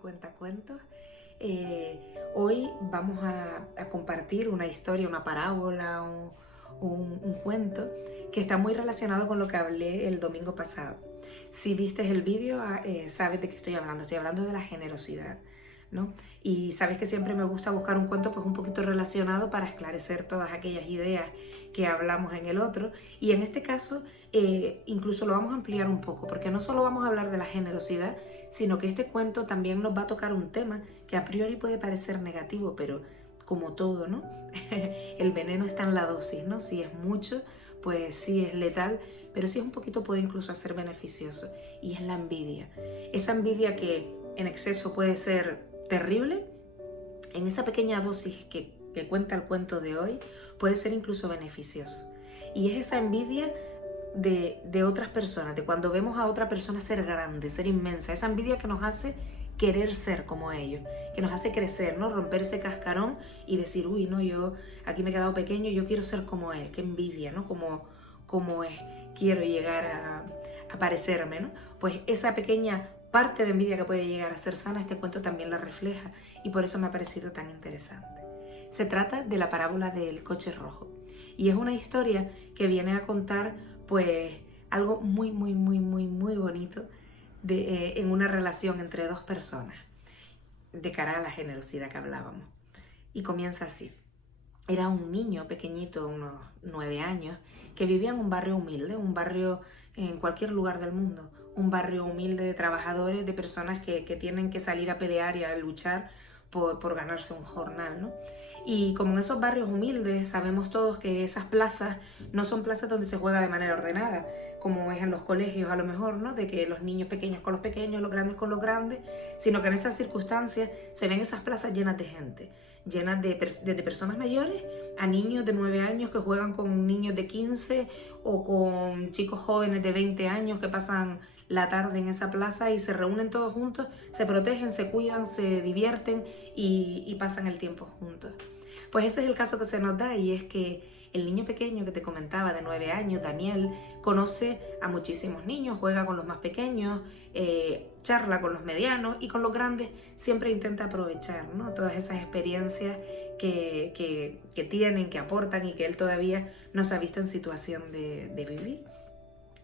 Cuentacuentos. Hoy vamos a compartir una historia, una parábola, un cuento que está muy relacionado con lo que hablé el domingo pasado. Si viste el vídeo, sabes de qué estoy hablando de la generosidad, ¿no? Y sabes que siempre me gusta buscar un cuento pues un poquito relacionado para esclarecer todas aquellas ideas que hablamos en el otro, y en este caso incluso lo vamos a ampliar un poco, porque no solo vamos a hablar de la generosidad, sino que este cuento también nos va a tocar un tema que a priori puede parecer negativo, pero como todo, ¿no? El veneno está en la dosis, ¿no? Si es mucho, pues sí es letal, pero si es un poquito puede incluso ser beneficioso, y es la envidia. Esa envidia que en exceso puede ser terrible, en esa pequeña dosis que cuenta el cuento de hoy, puede ser incluso beneficioso. Y es esa envidia de otras personas, de cuando vemos a otra persona ser grande, ser inmensa, esa envidia que nos hace querer ser como ellos, que nos hace crecer, ¿no? Romper ese cascarón y decir, uy, no, yo aquí me he quedado pequeño, yo quiero ser como él, qué envidia, ¿no? Como es, quiero llegar a parecerme, ¿no? Pues esa pequeña parte de envidia que puede llegar a ser sana, este cuento también la refleja, y por eso me ha parecido tan interesante. Se trata de la parábola del coche rojo, y es una historia que viene a contar pues algo muy bonito en una relación entre dos personas, de cara a la generosidad que hablábamos. Y comienza así. Era un niño pequeñito, unos 9 años, que vivía en un barrio humilde, un barrio en cualquier lugar del mundo, un barrio humilde de trabajadores, de personas que tienen que salir a pelear y a luchar por ganarse un jornal, ¿no? Y como en esos barrios humildes sabemos todos que esas plazas no son plazas donde se juega de manera ordenada, como es en los colegios a lo mejor, ¿no? De que los niños pequeños con los pequeños, los grandes con los grandes, sino que en esas circunstancias se ven esas plazas llenas de gente, llenas de personas mayores a niños de 9 años que juegan con niños de 15 o con chicos jóvenes de 20 años que pasan la tarde en esa plaza y se reúnen todos juntos, se protegen, se cuidan, se divierten y pasan el tiempo juntos. Pues ese es el caso que se nos da, y es que el niño pequeño que te comentaba de 9 años, Daniel, conoce a muchísimos niños, juega con los más pequeños, charla con los medianos, y con los grandes siempre intenta aprovechar, ¿no? Todas esas experiencias que tienen, que aportan, y que él todavía no se ha visto en situación de vivir.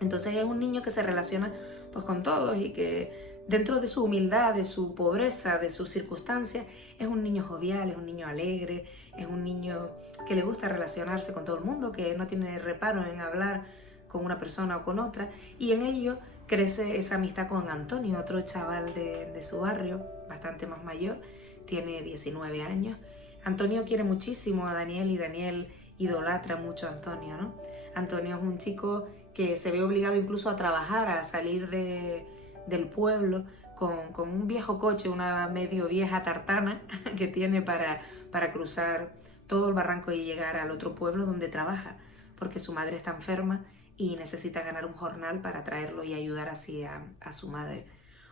Entonces es un niño que se relaciona pues con todos, y que dentro de su humildad, de su pobreza, de sus circunstancias, es un niño jovial, es un niño alegre, es un niño que le gusta relacionarse con todo el mundo, que no tiene reparo en hablar con una persona o con otra, y en ello crece esa amistad con Antonio, otro chaval de su barrio, bastante más mayor, tiene 19 años. Antonio quiere muchísimo a Daniel, y Daniel idolatra mucho a Antonio, ¿no? Antonio es un chico que se ve obligado incluso a trabajar, a salir del pueblo con un viejo coche, una medio vieja tartana que tiene para cruzar todo el barranco y llegar al otro pueblo donde trabaja, porque su madre está enferma y necesita ganar un jornal para traerlo y ayudar así a su madre.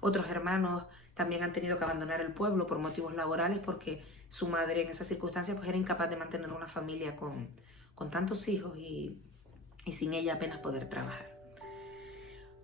Otros hermanos también han tenido que abandonar el pueblo por motivos laborales, porque su madre en esas circunstancias pues era incapaz de mantener una familia con tantos hijos y sin ella apenas poder trabajar.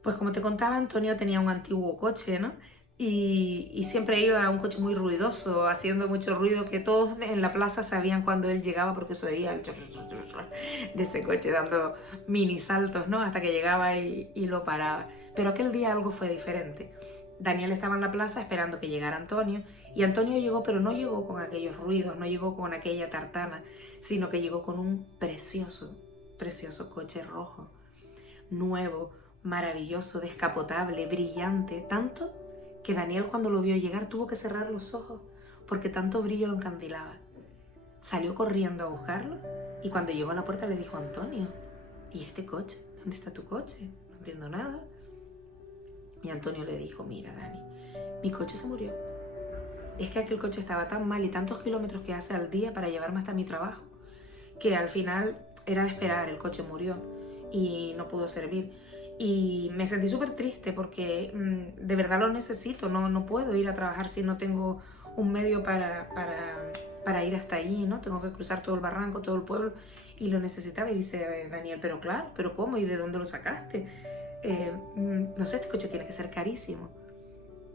Pues como te contaba, Antonio tenía un antiguo coche, ¿no? Y siempre iba a un coche muy ruidoso, haciendo mucho ruido, que todos en la plaza sabían cuando él llegaba, porque se oía el de ese coche dando mini saltos, ¿no? Hasta que llegaba y lo paraba. Pero aquel día algo fue diferente. Daniel estaba en la plaza esperando que llegara Antonio, y Antonio llegó, pero no llegó con aquellos ruidos, no llegó con aquella tartana, sino que llegó con un precioso coche rojo, nuevo, maravilloso, descapotable, brillante, tanto que Daniel, cuando lo vio llegar, tuvo que cerrar los ojos porque tanto brillo lo encandilaba. Salió corriendo a buscarlo, y cuando llegó a la puerta le dijo: Antonio, ¿y este coche? ¿Dónde está tu coche? No entiendo nada. Y Antonio le dijo: mira, Dani, mi coche se murió. Es que aquel coche estaba tan mal, y tantos kilómetros que hace al día para llevarme hasta mi trabajo, que al final era de esperar, el coche murió y no pudo servir. Y me sentí súper triste porque de verdad lo necesito, no puedo ir a trabajar si no tengo un medio para ir hasta allí, ¿no? Tengo que cruzar todo el barranco, todo el pueblo, y lo necesitaba. Y dice Daniel: pero claro, ¿pero cómo? ¿Y de dónde lo sacaste? No sé, este coche tiene que ser carísimo.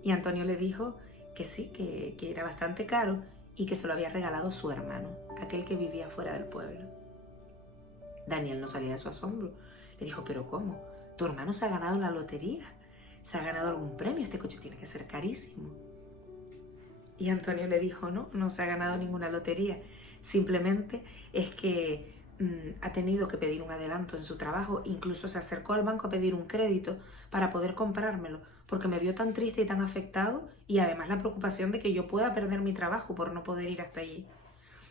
Y Antonio le dijo que sí, que era bastante caro y que se lo había regalado su hermano, aquel que vivía fuera del pueblo. Daniel no salía de su asombro. Le dijo, ¿pero cómo? ¿Tu hermano se ha ganado la lotería? ¿Se ha ganado algún premio? Este coche tiene que ser carísimo. Y Antonio le dijo, no se ha ganado ninguna lotería. Simplemente es que ha tenido que pedir un adelanto en su trabajo. Incluso se acercó al banco a pedir un crédito para poder comprármelo, porque me vio tan triste y tan afectado, y además la preocupación de que yo pueda perder mi trabajo por no poder ir hasta allí.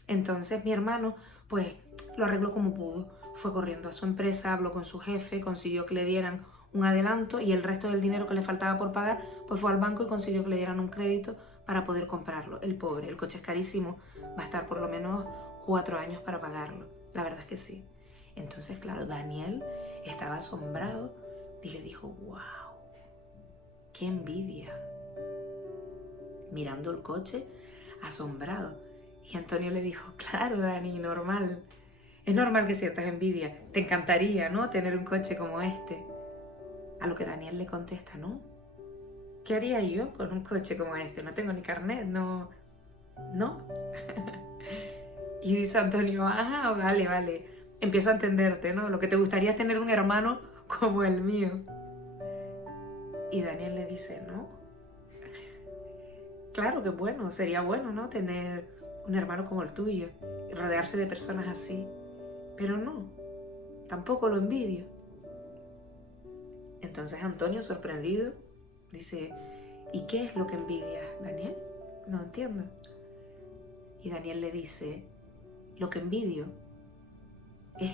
Entonces mi hermano, pues, lo arregló como pudo. Fue corriendo a su empresa, habló con su jefe, consiguió que le dieran un adelanto y el resto del dinero que le faltaba por pagar, pues fue al banco y consiguió que le dieran un crédito para poder comprarlo. El pobre, el coche es carísimo, va a estar por lo menos 4 años para pagarlo. La verdad es que sí. Entonces, claro, Daniel estaba asombrado y le dijo, wow, qué envidia. Mirando el coche, asombrado. Y Antonio le dijo, claro, Dani, normal. Es normal que sientas envidia. Te encantaría, ¿no?, tener un coche como este. A lo que Daniel le contesta, ¿no? ¿Qué haría yo con un coche como este? No tengo ni carnet, no. Y dice Antonio, vale. Empiezo a entenderte, ¿no? Lo que te gustaría es tener un hermano como el mío. Y Daniel le dice, no. Claro que bueno, sería bueno, ¿no?, tener un hermano como el tuyo y rodearse de personas así. Pero no, tampoco lo envidio. Entonces Antonio, sorprendido, dice, ¿y qué es lo que envidias, Daniel? No entiendo. Y Daniel le dice, lo que envidio es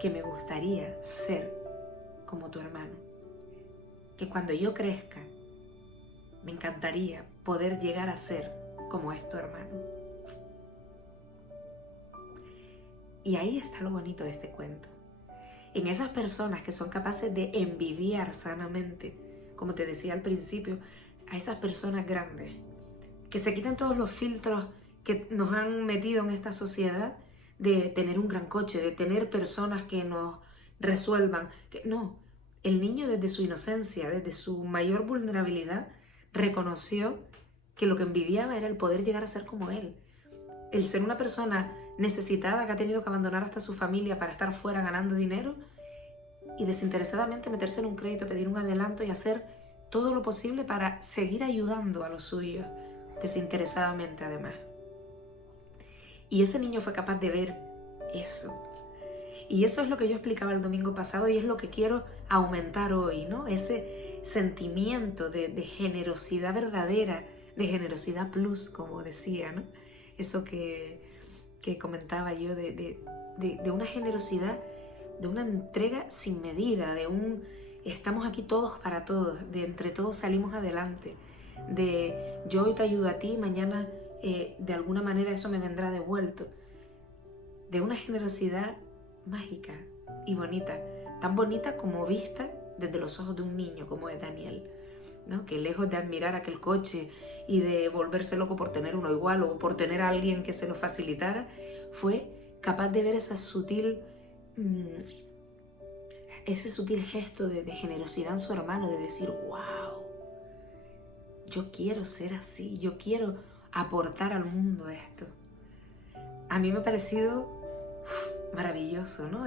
que me gustaría ser como tu hermano. Que cuando yo crezca, me encantaría poder llegar a ser como es tu hermano. Y ahí está lo bonito de este cuento. En esas personas que son capaces de envidiar sanamente, como te decía al principio, a esas personas grandes, que se quiten todos los filtros que nos han metido en esta sociedad de tener un gran coche, de tener personas que nos resuelvan. No, el niño desde su inocencia, desde su mayor vulnerabilidad, reconoció que lo que envidiaba era el poder llegar a ser como él. El ser una persona necesitada que ha tenido que abandonar hasta su familia para estar fuera ganando dinero y desinteresadamente meterse en un crédito, pedir un adelanto y hacer todo lo posible para seguir ayudando a los suyos, desinteresadamente además. Y ese niño fue capaz de ver eso. Y eso es lo que yo explicaba el domingo pasado y es lo que quiero aumentar hoy, ¿no? Ese sentimiento de generosidad verdadera, de generosidad plus, como decía, ¿no? Eso que comentaba yo de una generosidad, de una entrega sin medida, de un estamos aquí todos para todos, de entre todos salimos adelante, de yo hoy te ayudo a ti, mañana de alguna manera eso me vendrá devuelto, de una generosidad mágica y bonita, tan bonita como vista desde los ojos de un niño como es Daniel, ¿no? Que lejos de admirar aquel coche y de volverse loco por tener uno igual o por tener a alguien que se lo facilitara, fue capaz de ver ese sutil gesto de generosidad en su hermano, de decir, wow, yo quiero ser así, yo quiero aportar al mundo esto. A mí me ha parecido maravilloso, ¿no?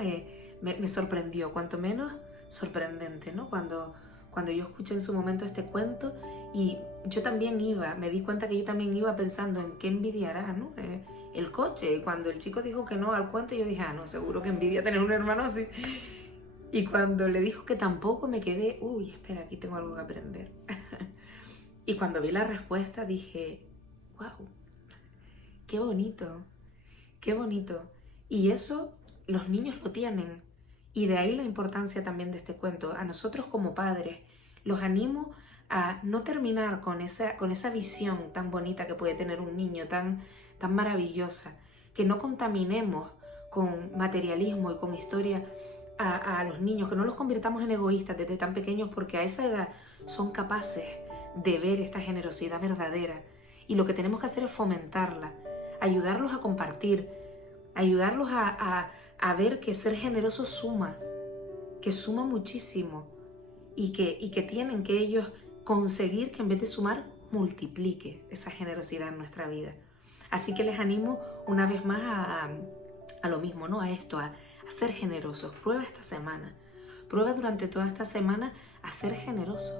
Me sorprendió, cuanto menos sorprendente, ¿no? Cuando yo escuché en su momento este cuento y yo también me di cuenta que yo también iba pensando en qué envidiará, ¿no? El coche. Y cuando el chico dijo que no al cuento, yo dije, no, seguro que envidia tener un hermano así. Y cuando le dijo que tampoco, me quedé, espera, aquí tengo algo que aprender. Y cuando vi la respuesta dije, wow, qué bonito, qué bonito. Y eso los niños lo tienen. Y de ahí la importancia también de este cuento. A nosotros como padres los animo a no terminar con esa visión tan bonita que puede tener un niño, tan maravillosa, que no contaminemos con materialismo y con historia a los niños, que no los convirtamos en egoístas desde tan pequeños, porque a esa edad son capaces de ver esta generosidad verdadera. Y lo que tenemos que hacer es fomentarla, ayudarlos a compartir, ayudarlos a ver que ser generoso suma, que suma muchísimo y que tienen que ellos conseguir que en vez de sumar, multiplique esa generosidad en nuestra vida. Así que les animo una vez más a lo mismo, ¿no? A esto, a ser generosos. Prueba esta semana. Prueba durante toda esta semana a ser generoso.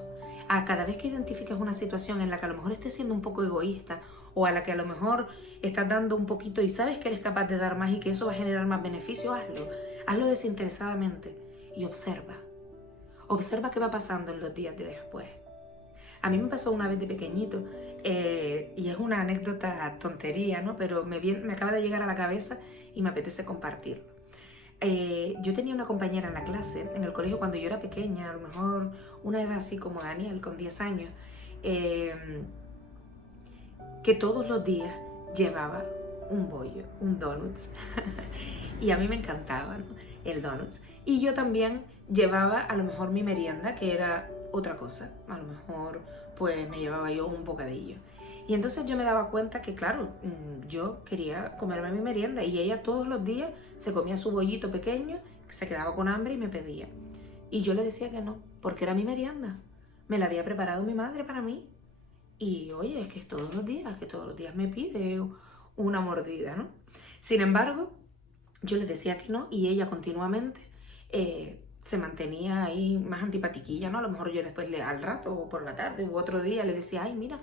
A cada vez que identifiques una situación en la que a lo mejor estés siendo un poco egoísta o a la que a lo mejor estás dando un poquito y sabes que eres capaz de dar más y que eso va a generar más beneficio, hazlo. Hazlo desinteresadamente y observa. Observa qué va pasando en los días de después. A mí me pasó una vez de pequeñito y es una anécdota tontería, ¿no? Pero me acaba de llegar a la cabeza y me apetece compartirlo. Yo tenía una compañera en la clase, en el colegio cuando yo era pequeña, a lo mejor una edad así como Daniel, con 10 años, que todos los días llevaba un bollo, un donuts. Y a mí me encantaba, ¿no? El donuts. Y yo también llevaba a lo mejor mi merienda, que era otra cosa. A lo mejor pues me llevaba yo un bocadillo. Y entonces yo me daba cuenta que, claro, yo quería comerme mi merienda y ella todos los días se comía su bollito pequeño, se quedaba con hambre y me pedía. Y yo le decía que no, porque era mi merienda. Me la había preparado mi madre para mí. Y oye, es que todos los días me pide una mordida, ¿no? Sin embargo, yo le decía que no y ella continuamente se mantenía ahí más antipatiquilla, ¿no? A lo mejor yo después al rato o por la tarde u otro día le decía, ay, mira,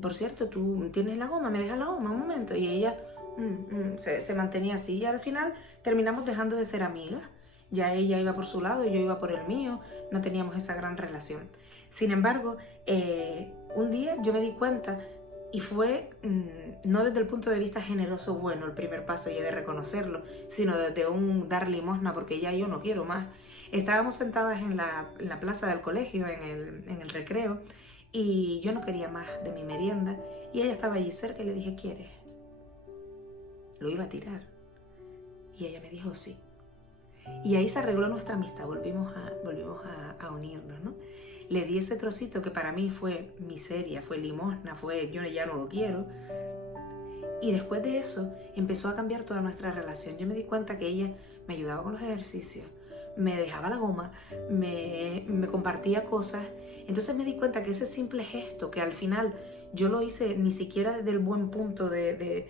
por cierto, tú tienes la goma, me dejas la goma un momento. Y ella se mantenía así y al final terminamos dejando de ser amigas. Ya ella iba por su lado y yo iba por el mío, no teníamos esa gran relación. Sin embargo, un día yo me di cuenta y fue no desde el punto de vista generoso, bueno, el primer paso y he de reconocerlo, sino desde un dar limosna porque ya yo no quiero más. Estábamos sentadas en la plaza del colegio, en el recreo, y yo no quería más de mi merienda y ella estaba allí cerca y le dije, ¿quieres? Lo iba a tirar. Y ella me dijo sí. Y ahí se arregló nuestra amistad, volvimos a unirnos, ¿no? Le di ese trocito que para mí fue miseria, fue limosna, fue yo ya no lo quiero. Y después de eso empezó a cambiar toda nuestra relación. Yo me di cuenta que ella me ayudaba con los ejercicios, me dejaba la goma, me compartía cosas. Entonces me di cuenta que ese simple gesto, que al final yo lo hice ni siquiera desde el buen punto de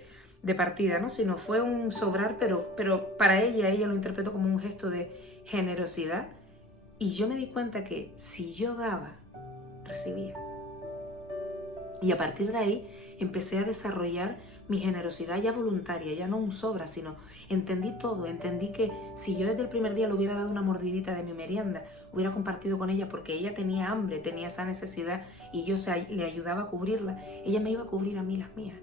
partida, ¿no? Sino fue un sobrar, pero para ella lo interpretó como un gesto de generosidad. Y yo me di cuenta que si yo daba, recibía. Y a partir de ahí empecé a desarrollar mi generosidad ya voluntaria, ya no un sobra, sino entendí todo, entendí que si yo desde el primer día le hubiera dado una mordidita de mi merienda, hubiera compartido con ella porque ella tenía hambre, tenía esa necesidad y yo le ayudaba a cubrirla, ella me iba a cubrir a mí las mías.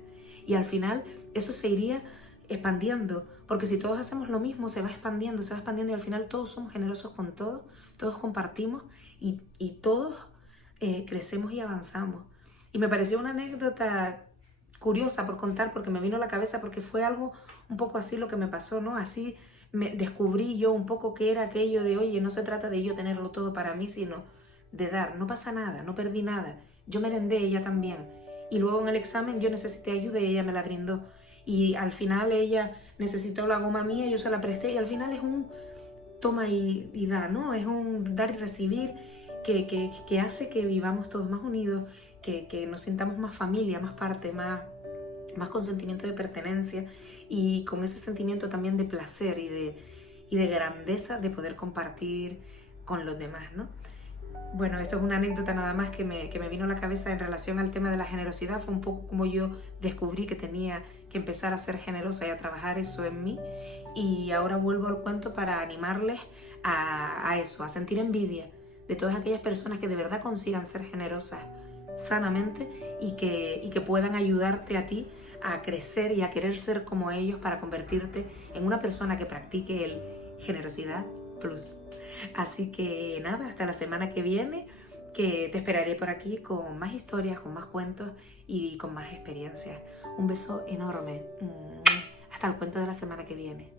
Y al final eso se iría expandiendo, porque si todos hacemos lo mismo, se va expandiendo y al final todos somos generosos con todo, todos compartimos y todos crecemos y avanzamos. Y me pareció una anécdota curiosa por contar, porque me vino a la cabeza, porque fue algo un poco así lo que me pasó, ¿no? Así me descubrí yo un poco qué era aquello de, oye, no se trata de yo tenerlo todo para mí, sino de dar. No pasa nada, no perdí nada. Yo merendé, ella también. Y luego en el examen yo necesité ayuda y ella me la brindó. Y al final ella necesitó la goma mía, yo se la presté y al final es un toma y da, ¿no? Es un dar y recibir que hace que vivamos todos más unidos, que nos sintamos más familia, más parte, más con sentimiento de pertenencia y con ese sentimiento también de placer y de grandeza de poder compartir con los demás, ¿no? Bueno, esto es una anécdota nada más que me vino a la cabeza en relación al tema de la generosidad. Fue un poco como yo descubrí que tenía que empezar a ser generosa y a trabajar eso en mí. Y ahora vuelvo al cuento para animarles a eso, a sentir envidia de todas aquellas personas que de verdad consigan ser generosas sanamente y que puedan ayudarte a ti a crecer y a querer ser como ellos para convertirte en una persona que practique el generosidad plus. Así que nada, hasta la semana que viene, que te esperaré por aquí con más historias, con más cuentos y con más experiencias. Un beso enorme. Hasta el cuento de la semana que viene.